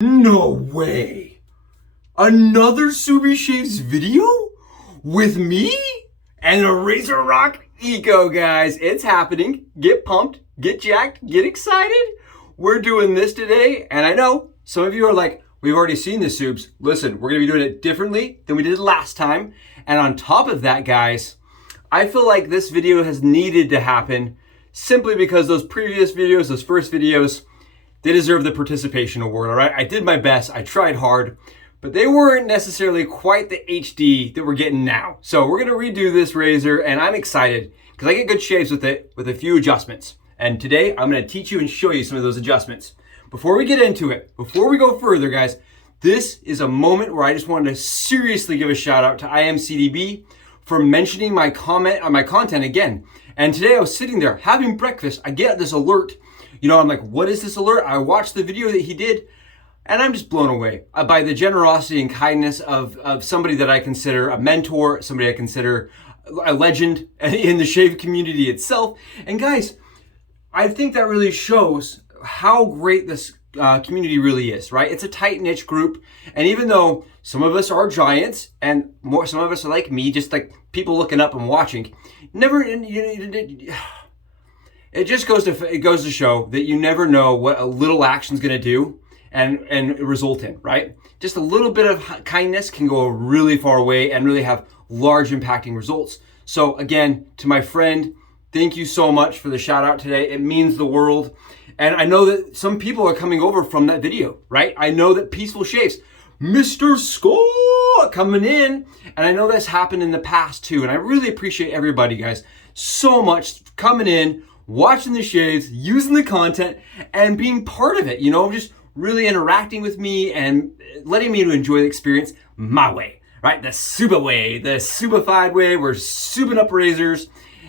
No way! Another SUBIEIZED video? With me? And a RazoRock Eco, guys. It's happening. Get pumped, get jacked, get excited. We're doing this today, and I know some of you are like, we've already seen this, Subs. Listen, we're gonna be doing it differently than we did last time. And on top of that, guys, I feel like this video has needed to happen simply because those previous videos, those first videos, they deserve the participation award, all right? I did my best, I tried hard, but they weren't necessarily quite the HD that we're getting now. So we're gonna redo this razor, and I'm excited because I get good shaves with it with a few adjustments. And today I'm gonna teach you and show you some of those adjustments. Before we get into it, before we go further, guys, this is a moment where I just wanted to seriously give a shout out to IMCDB for mentioning my comment on my content again. And today I was sitting there having breakfast, I get this alert. You know, I'm like, what is this alert? I watched the video that he did, and I'm just blown away by the generosity and kindness of somebody that I consider a mentor, somebody I consider a legend in the shave community itself. And guys, I think that really shows how great this community really is, right? It's a tight niche group. And even though some of us are giants and some of us are like me, just like people looking up and watching, it just goes to show that you never know what a little action's gonna do and result in, right? Just a little bit of kindness can go a really far way and really have large impacting results. So again, to my friend, thank you so much for the shout out today. It means the world. And I know that some people are coming over from that video, right? I know that Peaceful Shaves, Mr. Scott coming in. And I know that's happened in the past too. And I really appreciate everybody, guys, so much coming in, watching the shaves, using the content, and being part of it, you know, just really interacting with me and letting me to enjoy the experience my way, right? The Suba way, the Subified way. We're subing up razors.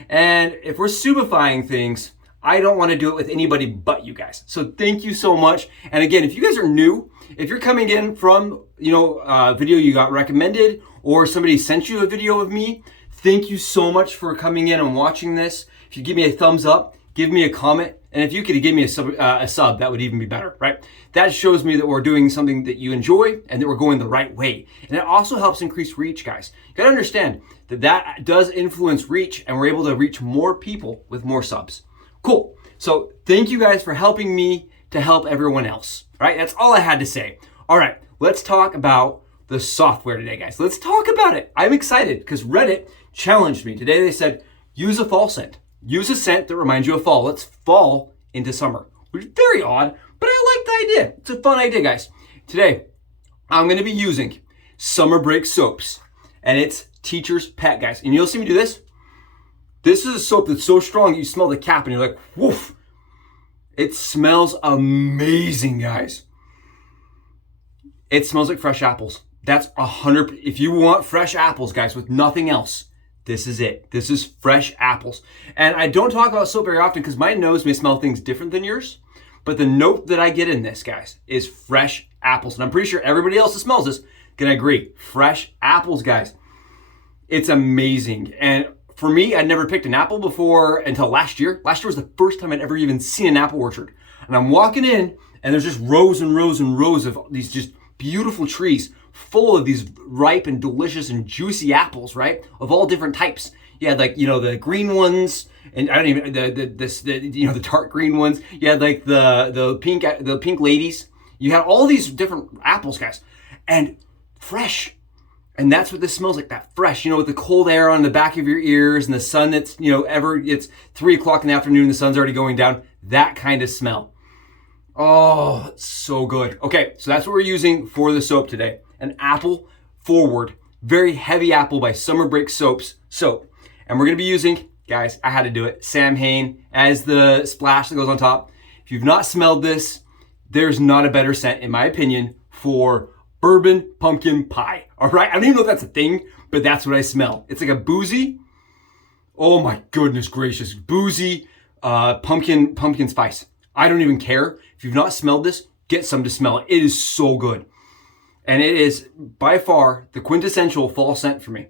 And if we're subifying things, I don't want to do it with anybody but you guys. So thank you so much. And again, if you guys are new, if you're coming in from, you know, a video you got recommended or somebody sent you a video of me, thank you so much for coming in and watching this. If you give me a thumbs up, give me a comment, and if you could give me a sub, that would even be better, right? That shows me that we're doing something that you enjoy and that we're going the right way. And it also helps increase reach, guys. You gotta understand that that does influence reach, and we're able to reach more people with more subs. Cool. So thank you guys for helping me to help everyone else, right? That's all I had to say. All right, let's talk about the software today, guys. Let's talk about it. I'm excited because Reddit challenged me. Today they said, use a fall scent. Use a scent that reminds you of fall. Let's fall into summer, which is very odd, but I like the idea. It's a fun idea, guys. Today, I'm going to be using Summer Break Soaps, and it's Teacher's Pet, guys. And you'll see me do this. This is a soap that's so strong, you smell the cap and you're like, woof. It smells amazing, guys. It smells like fresh apples. That's 100%. If you want fresh apples, guys, with nothing else, this is it. This is fresh apples. And I don't talk about soap very often because my nose may smell things different than yours. But the note that I get in this, guys, is fresh apples. And I'm pretty sure everybody else that smells this can agree. Fresh apples, guys. It's amazing. And for me, I'd never picked an apple before until last year. Last year was the first time I'd ever even seen an apple orchard. And I'm walking in and there's just rows and rows and rows of these just beautiful trees full of these ripe and delicious and juicy apples, right? Of all different types. You had like, you know, the green ones, and I don't even the tart green ones. You had like the pink ladies. You had all these different apples, guys, and fresh. And that's what this smells like, that fresh, you know, with the cold air on the back of your ears and the sun that's, you know, it's 3 o'clock in the afternoon, the sun's already going down. That kind of smell. Oh, it's so good. Okay, so that's what we're using for the soap today. An apple forward, very heavy apple by Summer Break Soaps soap. And we're gonna be using, guys, I had to do it, Samhain as the splash that goes on top. If you've not smelled this, there's not a better scent, in my opinion, for bourbon pumpkin pie. All right, I don't even know if that's a thing, but that's what I smell. It's like a boozy, oh my goodness gracious, boozy pumpkin spice. I don't even care. If you've not smelled this, get some to smell it. It is so good. And it is by far the quintessential fall scent for me.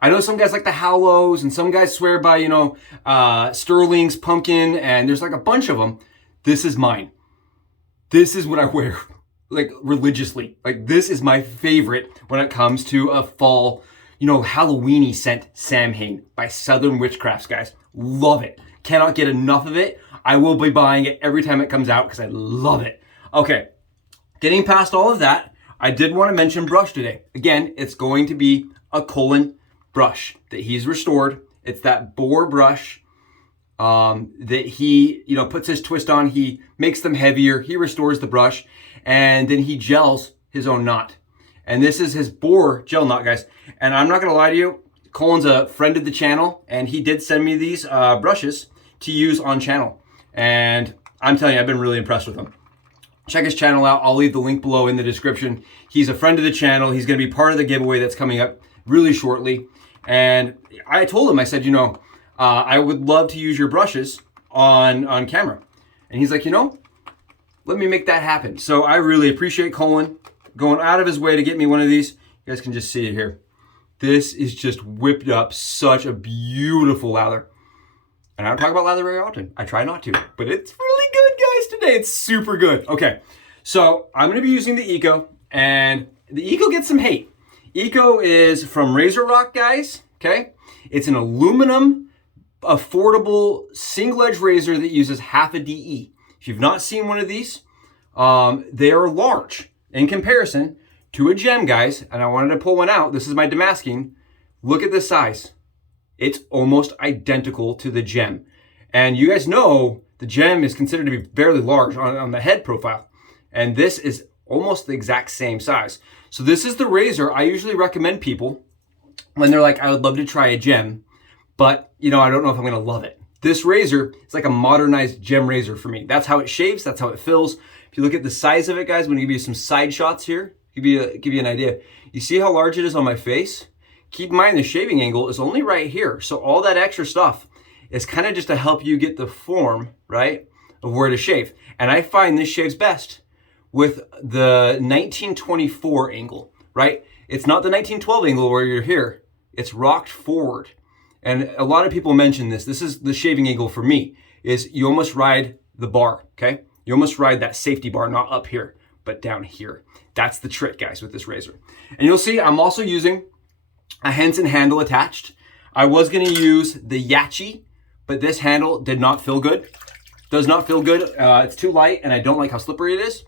I know some guys like the Hallows and some guys swear by, you know, Stirlings, pumpkin, and there's like a bunch of them. This is mine. This is what I wear. like religiously. Like this is my favorite when it comes to a fall, you know, Halloweeny scent, Samhain by Southern Witchcrafts, guys. Love it. Cannot get enough of it. I will be buying it every time it comes out because I love it. Okay, getting past all of that, I did want to mention brush today. Again, it's going to be a Cullen brush that he's restored. It's that Boar brush that he, you know, puts his twist on. He makes them heavier. He restores the brush, and then he gels his own knot. And this is his Boar gel knot, guys. And I'm not gonna lie to you, Cullen's a friend of the channel, and he did send me these brushes to use on channel. And I'm telling you, I've been really impressed with them. Check his channel out. I'll leave the link below in the description. He's a friend of the channel. He's gonna be part of the giveaway that's coming up really shortly. And I told him, I said, you know, I would love to use your brushes on camera. And he's like, you know, let me make that happen. So I really appreciate Cullen going out of his way to get me one of these. You guys can just see it here. This is just whipped up such a beautiful lather. And I don't talk about lather very often. I try not to, but it's really good, guys, today. It's super good. Okay, so I'm gonna be using the Eco, and the Eco gets some hate. Eco is from RazoRock, guys, okay? It's an aluminum, affordable, single-edge razor that uses half a DE. If you've not seen one of these, they are large in comparison to a gem, guys, and I wanted to pull one out. This is my demasking. Look at this size. It's almost identical to the gem. And you guys know the gem is considered to be fairly large on the head profile. And this is almost the exact same size. So this is the razor I usually recommend people when they're like, I would love to try a gem, but you know, I don't know if I'm gonna love it. This razor is like a modernized gem razor for me. That's how it shaves, that's how it fills. If you look at the size of it, guys, I'm gonna give you some side shots here, give you an idea. You see how large it is on my face? Keep in mind the shaving angle is only right here. So all that extra stuff is kind of just to help you get the form, right, of where to shave. And I find this shaves best with the 1924 angle, right? It's not the 1912 angle where you're here. It's rocked forward. And a lot of people mention this. This is the shaving angle for me, is you almost ride the bar, okay? You almost ride that safety bar, not up here, but down here. That's the trick, guys, with this razor. And you'll see I'm also using a Henson handle attached. I was gonna use the Yachi, but this handle did not feel good. Does not feel good. It's too light, and I don't like how slippery it is.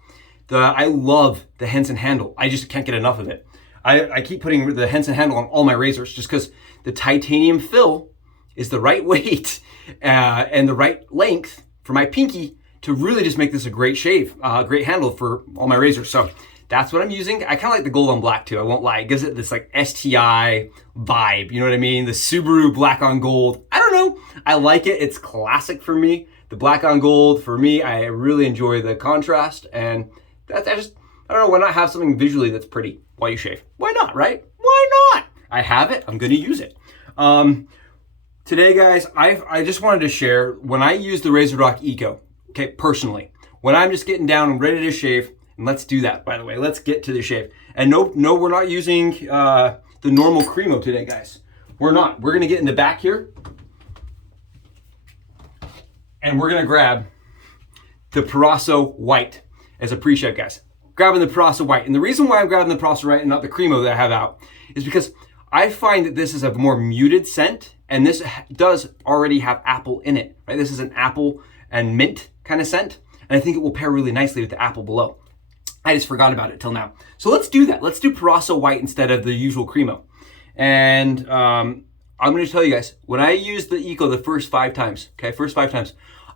I love the Henson handle. I just can't get enough of it. I keep putting the Henson handle on all my razors just because the titanium fill is the right weight and the right length for my pinky to really just make this a great shave, great handle for all my razors. So that's what I'm using. I kind of like the gold on black too, I won't lie. It gives it this like STI vibe, you know what I mean? The Subaru black on gold. I don't know, I like it. It's classic for me. The black on gold, for me, I really enjoy the contrast, and I don't know, why not have something visually that's pretty while you shave? Why not, right? Why not? I have it, I'm gonna use it. Today, guys, I just wanted to share, when I use the RazoRock Eco, okay, personally, when I'm just getting down and ready to shave, and let's do that, by the way, let's get to the shave. And no, we're not using the normal Cremo today, guys. We're not. We're gonna get in the back here, and we're gonna grab the Proraso White as a pre-shave, guys. Grabbing the Proraso White. And the reason why I'm grabbing the Proraso White and not the Cremo that I have out is because I find that this is a more muted scent, and this does already have apple in it, right? This is an apple and mint kind of scent, and I think it will pair really nicely with the apple below. I just forgot about it till now. So let's do that. Let's do Proraso White instead of the usual Cremo. And I'm gonna tell you guys, when I used the Eco the first 5 times, okay,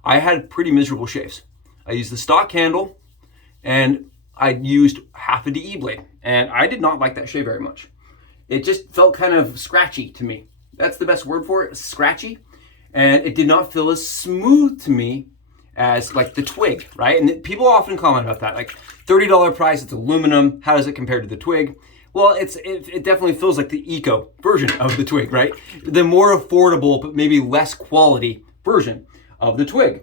I had pretty miserable shaves. I used the stock handle, and I used half a DE blade, and I did not like that shave very much. It just felt kind of scratchy to me. That's the best word for it, scratchy. And it did not feel as smooth to me as like the Twig, right? And people often comment about that, like $30 price, it's aluminum, how does it compare to the Twig? Well, it definitely feels like the Eco version of the Twig, right? The more affordable, but maybe less quality version of the Twig.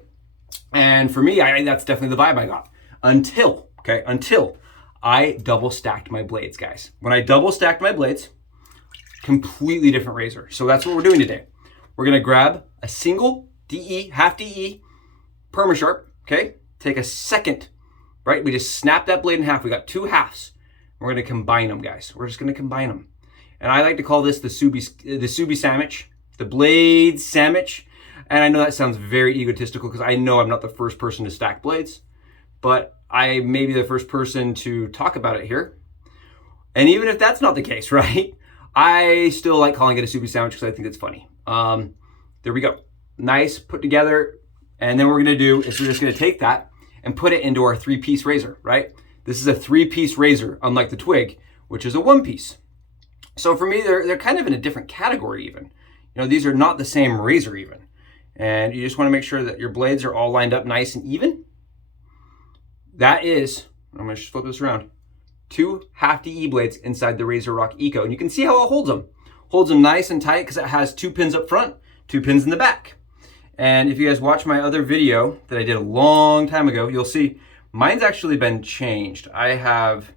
And for me, that's definitely the vibe I got. Until I double stacked my blades, guys. When I double stacked my blades, completely different razor. So that's what we're doing today. We're gonna grab a single DE, half DE Permasharp, okay? Take a second right? We just snap that blade in half. We got two halves. We're gonna combine them, guys. We're just gonna combine them. And I like to call this the Subi sandwich, the blade sandwich. And I know that sounds very egotistical because I know I'm not the first person to stack blades, but I may be the first person to talk about it here. And even if that's not the case, right? I still like calling it a Subi sandwich because I think it's funny. There we go. Nice, put together. And then what we're gonna do is we're just gonna take that and put it into our 3-piece razor, right? This is a 3-piece razor, unlike the Twig, which is a 1-piece. So for me, they're kind of in a different category even. You know, these are not the same razor even. And you just wanna make sure that your blades are all lined up nice and even. That is, I'm gonna just flip this around, 2 half-DE blades inside the RazoRock Eco. And you can see how it holds them. Holds them nice and tight because it has 2 pins up front, 2 pins in the back. And if you guys watch my other video that I did a long time ago, you'll see mine's actually been changed. I have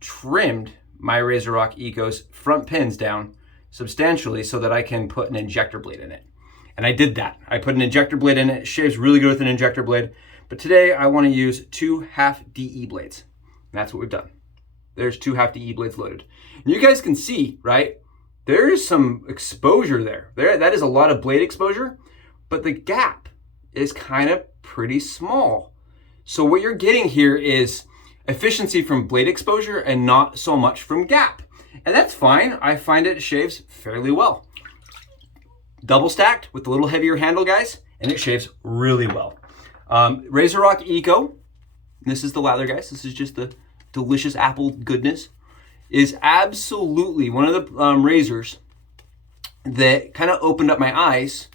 trimmed my RazoRock Eco's front pins down substantially so that I can put an injector blade in it. And I did that. I put an injector blade in it. It shaves really good with an injector blade. But today I want to use 2 half-DE blades. And that's what we've done. There's 2 half-DE blades loaded. And you guys can see, right? There is some exposure there. That is a lot of blade exposure, but the gap is kind of pretty small. So what you're getting here is efficiency from blade exposure and not so much from gap. And that's fine. I find it shaves fairly well. Double stacked with a little heavier handle, guys, and it shaves really well. RazoRock Eco, this is the lather, guys. This is just the delicious apple goodness. Is absolutely one of the razors that kind of opened up my eyes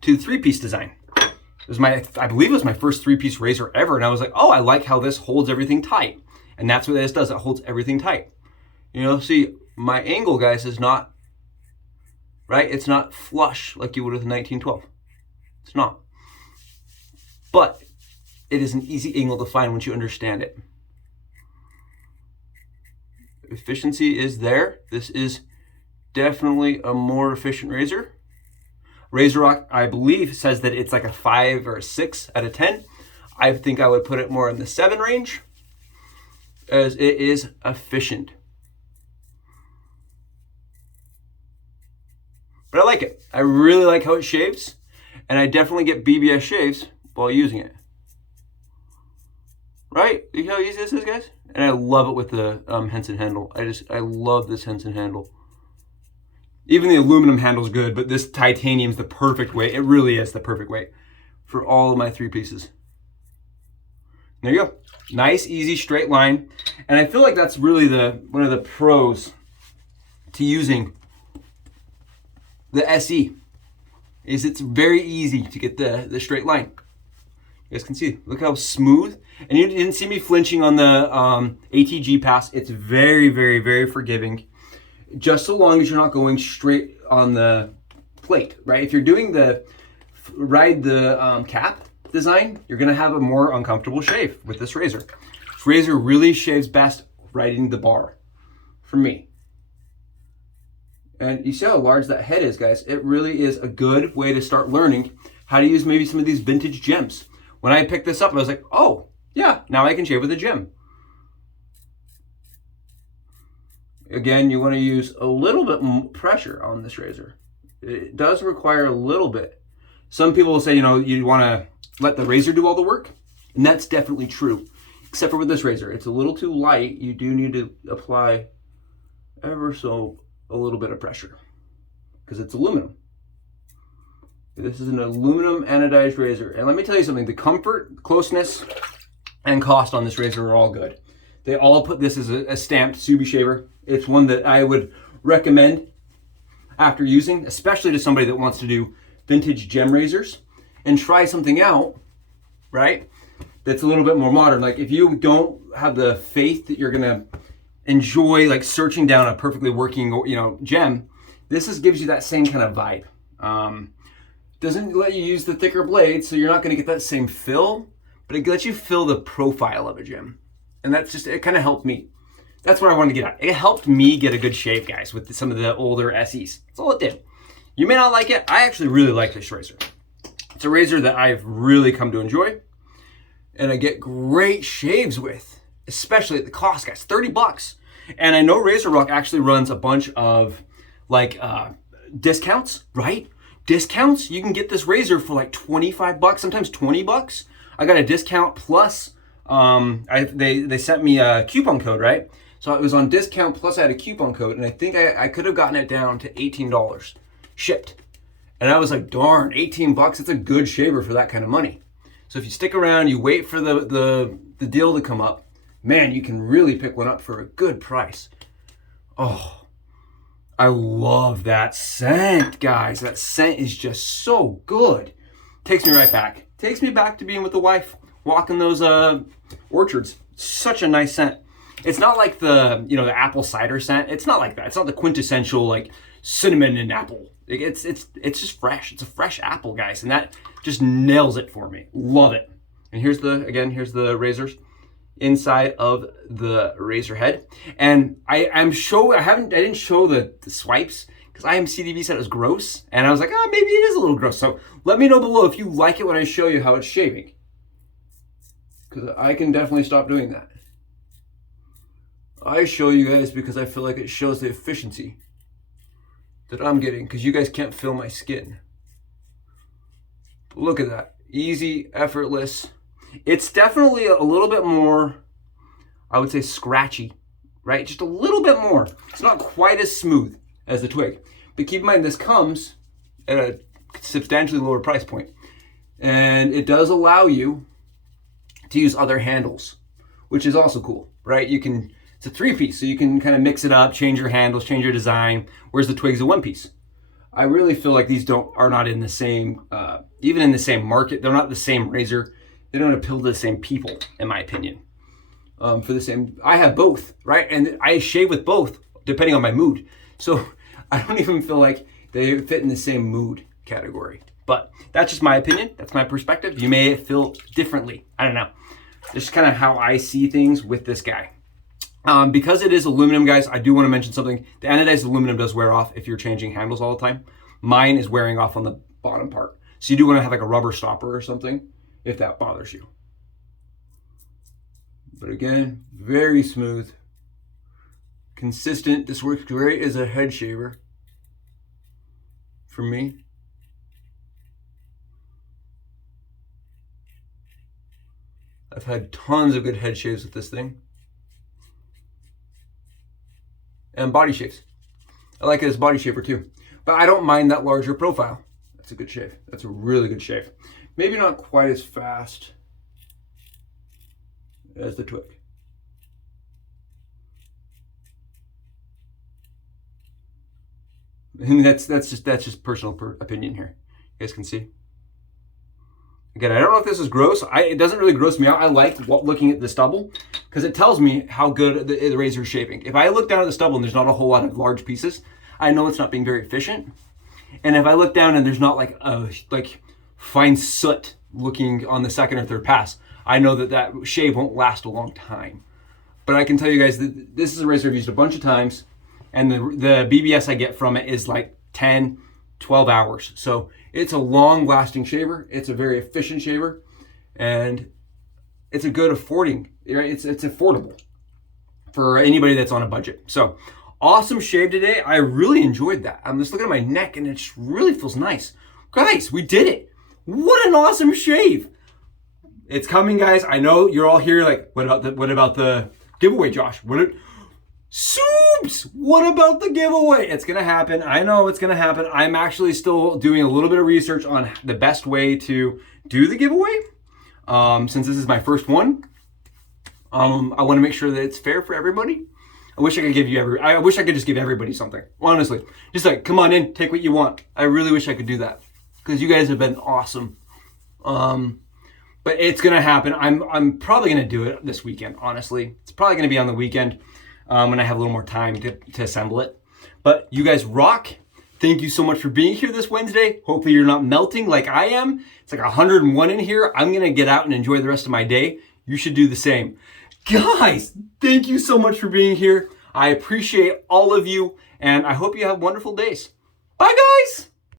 to 3-piece design. It was I believe it was my first 3-piece razor ever, and I was like, oh, I like how this holds everything tight. And that's what this does, it holds everything tight. You know, see, my angle, guys, is not, right? It's not flush like you would with a 1912. It's not. But it is an easy angle to find once you understand it. Efficiency is there. This is definitely a more efficient razor. RazoRock, I believe, says that it's like a 5 or a 6 out of 10. I think I would put it more in the 7 range, as it is efficient. But I like it. I really like how it shaves, and I definitely get BBS shaves while using it. Right? You know how easy this is, guys? And I love it with the Henson handle. I love this Henson handle. Even the aluminum handle's good, but this titanium's the perfect weight. It really is the perfect weight for all of my 3 pieces. There you go. Nice, easy, straight line. And I feel like that's really one of the pros to using the SE, is it's very easy to get the straight line. You guys can see, look how smooth. And you didn't see me flinching on the ATG pass. It's very, very, very forgiving. Just so long as you're not going straight on the plate, right? If you're doing the cap design, you're gonna have a more uncomfortable shave with this razor. This razor really shaves best riding the bar, for me. And you see how large that head is, guys? It really is a good way to start learning how to use maybe some of these vintage gems. When I picked this up, I was like, oh, yeah, now I can shave with a gem. Again, you want to use a little bit more pressure on this razor. It does require a little bit. Some people will say, you know, you want to let the razor do all the work, and that's definitely true. Except for with this razor, it's a little too light. You do need to apply ever so a little bit of pressure because it's aluminum. This is an aluminum anodized razor. And let me tell you something, the comfort, closeness, and cost on this razor are all good. They all put this as a stamped Subi shaver. It's one that I would recommend after using, especially to somebody that wants to do vintage gem razors and try something out, right? That's a little bit more modern. Like if you don't have the faith that you're gonna enjoy like searching down a perfectly working, you know, gem, gives you that same kind of vibe. Doesn't let you use the thicker blade, so you're not gonna get that same fill, but it lets you fill the profile of a gem. And that's just, it kind of helped me. That's what I wanted to get at. It helped me get a good shave, guys, with some of the older SEs. That's all it did. You may not like it. I actually really like this razor. It's a razor that I've really come to enjoy. and I get great shaves with, especially at the cost, guys, 30 bucks. And I know RazoRock actually runs a bunch of like discounts, right? Discounts. You can get this razor for like 25 bucks, sometimes 20 bucks. I got a discount plus they sent me a coupon code, right? So it was on discount plus I had a coupon code, and I think I could have gotten it down to $18 shipped. And I was like, darn, 18 bucks, it's a good shaver for that kind of money. So if you stick around, you wait for the deal to come up, man, you can really pick one up for a good price. Oh, I love that scent, guys. That scent is just so good. Takes me right back. Takes me back to being with the wife, walking those orchards. Such a nice scent. It's not like the apple cider scent. It's not like that. It's not the quintessential like cinnamon and apple. It's just fresh. It's a fresh apple, guys, and that just nails it for me. Love it. And here's the razors inside of the razor head. And I didn't show the swipes because IMCDB said it was gross, and I was like, oh, maybe it is a little gross. So let me know below if you like it when I show you how it's shaving, because I can definitely stop doing that. I show you guys because I feel like it shows the efficiency that I'm getting, because you guys can't feel my skin. But look at that. Easy, effortless. It's definitely a little bit more, I would say, scratchy, right? Just a little bit more. It's not quite as smooth as the twig. But keep in mind, this comes at a substantially lower price point. And it does allow you to use other handles, which is also cool, right? It's a 3-piece, so you can kind of mix it up, change your handles, change your design, whereas the twig's a 1-piece. I really feel like these are not in the same, even in the same market. They're not the same razor. They don't appeal to the same people, in my opinion. I have both, right? And I shave with both, depending on my mood. So I don't even feel like they fit in the same mood category. But that's just my opinion. That's my perspective. You may feel differently. I don't know. Just kind of how I see things with this guy. Because it is aluminum, guys, I do want to mention something. The anodized aluminum does wear off if you're changing handles all the time. Mine is wearing off on the bottom part. So you do want to have like a rubber stopper or something if that bothers you. But again, very smooth, consistent. This works great as a head shaver for me. I've had tons of good head shaves with this thing. And body shaves. I like it as body shaver too. But I don't mind that larger profile. That's a good shave. That's a really good shave. Maybe not quite as fast as the twig. And that's just personal opinion here. You guys can see. Again, I don't know if this is gross. It doesn't really gross me out. I like looking at the stubble because it tells me how good the razor is shaving. If I look down at the stubble and there's not a whole lot of large pieces, I know it's not being very efficient. And if I look down and there's not like fine soot looking on the second or third pass, I know that shave won't last a long time. But I can tell you guys that this is a razor I've used a bunch of times, and the BBS I get from it is like 10, 12 hours. So it's a long-lasting shaver. It's a very efficient shaver, and it's a good affording. It's affordable for anybody that's on a budget. So awesome shave today. I really enjoyed that. I'm just looking at my neck, and it just really feels nice. Guys, we did it. What an awesome shave. It's coming, guys. I know you're all here like, what about the giveaway, Josh? SUBS! What about the giveaway? It's gonna happen. I know it's gonna happen. I'm actually still doing a little bit of research on the best way to do the giveaway. Since this is my first one, I want to make sure that it's fair for everybody. I wish I could just give everybody something. Honestly, just like, come on in, take what you want. I really wish I could do that because you guys have been awesome. But it's gonna happen. I'm probably gonna do it this weekend. Honestly, it's probably gonna be on the weekend. When I have a little more time to assemble it. But you guys rock. Thank you so much for being here this Wednesday. Hopefully you're not melting like I am. It's like 101 in here. I'm gonna get out and enjoy the rest of my day. You should do the same. Guys, thank you so much for being here. I appreciate all of you, and I hope you have wonderful days. Bye, guys.